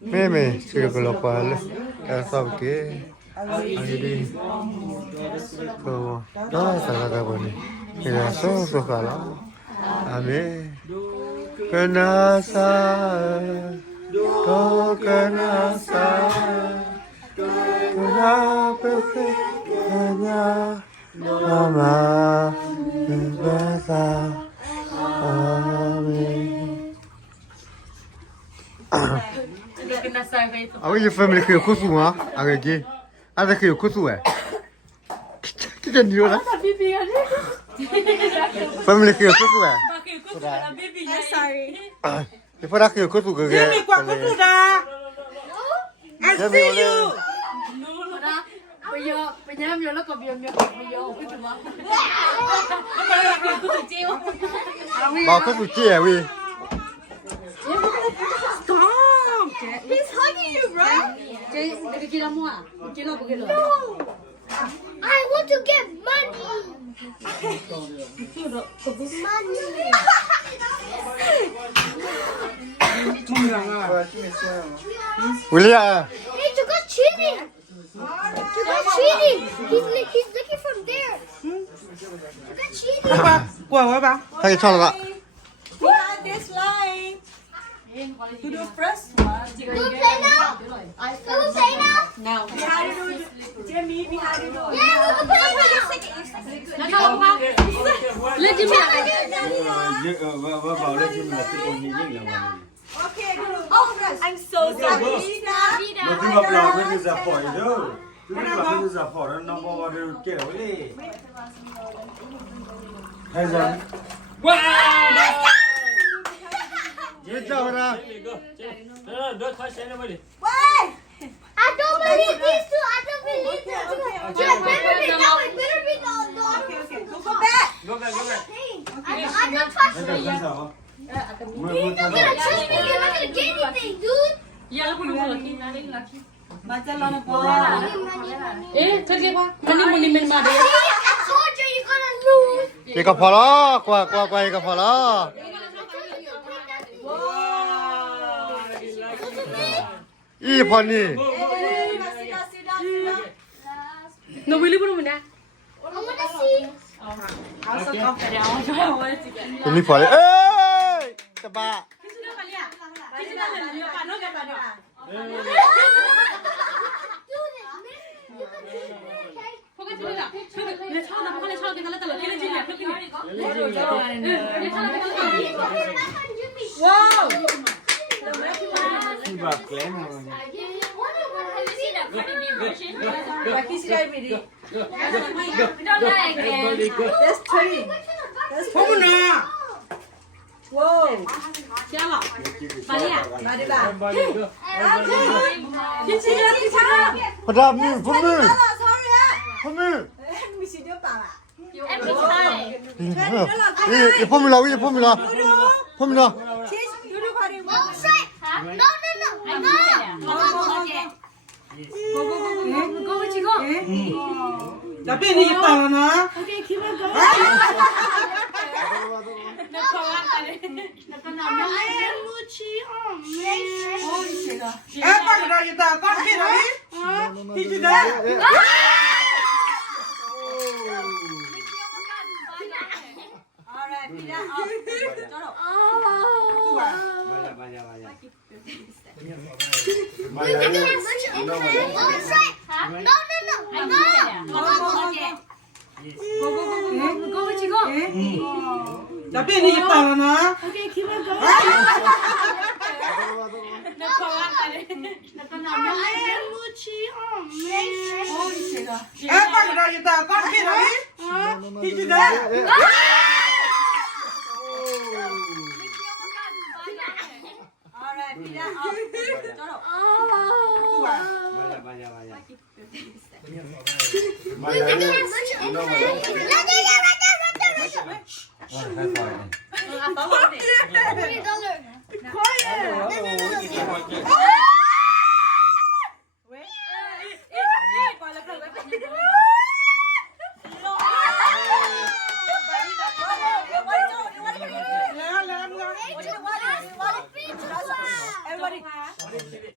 Meme, siya ko lang pala. Kasab ke. Ay, so, talaga po ni. Kaya so kala. Ame. Kenasa. To kenasa. Kenapa kenya. Mama. Basa. Amen. Aku je family ke khusus ah, aku je. Ada ke khusus eh. Kita ni orang. Family ke khusus eh. Sorry. Lepas dah ke khusus ke? Jimmy, kuat kutu dah. I see you. Bawa khusus je weh. Stop. He's hugging you, bro. No. I want to get money. William. Hey, you got cheating. You got cheating. He's looking from there. You got cheating. Hai chọn là. Yeah, this line. To do first one. Can we play now? Can we play now? Now. We had to do Jimmy, we had to do Yeah, we can play now. Okay, oh, I'm so sorry. Nó cứ ngập lòng cái giặc phổi đâu. Cứ ngập lòng cái giặc phổi nó nằm vào đều kiểu đi. Hay giờ. Ye chào ra. I don't believe these two. I don't believe them. Yeah, it better be no. It better be no. Okay, go back. I'm not touching Bây it. giờ sao? You're not gonna touch me. You're not gonna get anything, dude. Macam Money, money, money. Thế kia qua, mình mà I đấy. told you you're gonna lose. Cái cà phê đó, qua cái cà phê đó. Y phone đi. Nó bị lúc mình nè. I wanna see. Ini phone. Eh, tebak. Wow. Khi bà kén rồi. That's three. That's three. Whoa. Mari ba. Phật ra mi, phật mi, Sorry ha. phật mi. Em mesti dia pa lah. Y phật mi lo, y phật mi lo, phật mi lo. Cheese duduk hari. Oh, shit. No, no, no. Tapi ni kita lah. Apa kita kita? Kau kira ni? Tidak. Alright, tidak. Banyak. Wait, we're gonna switch it. Oh, shit. No, no, no. Tapi ni kita lah. Apa kita? Kau kira ni? Tidak. Alright, tidak. Banyak. Wait, we're gonna switch it. What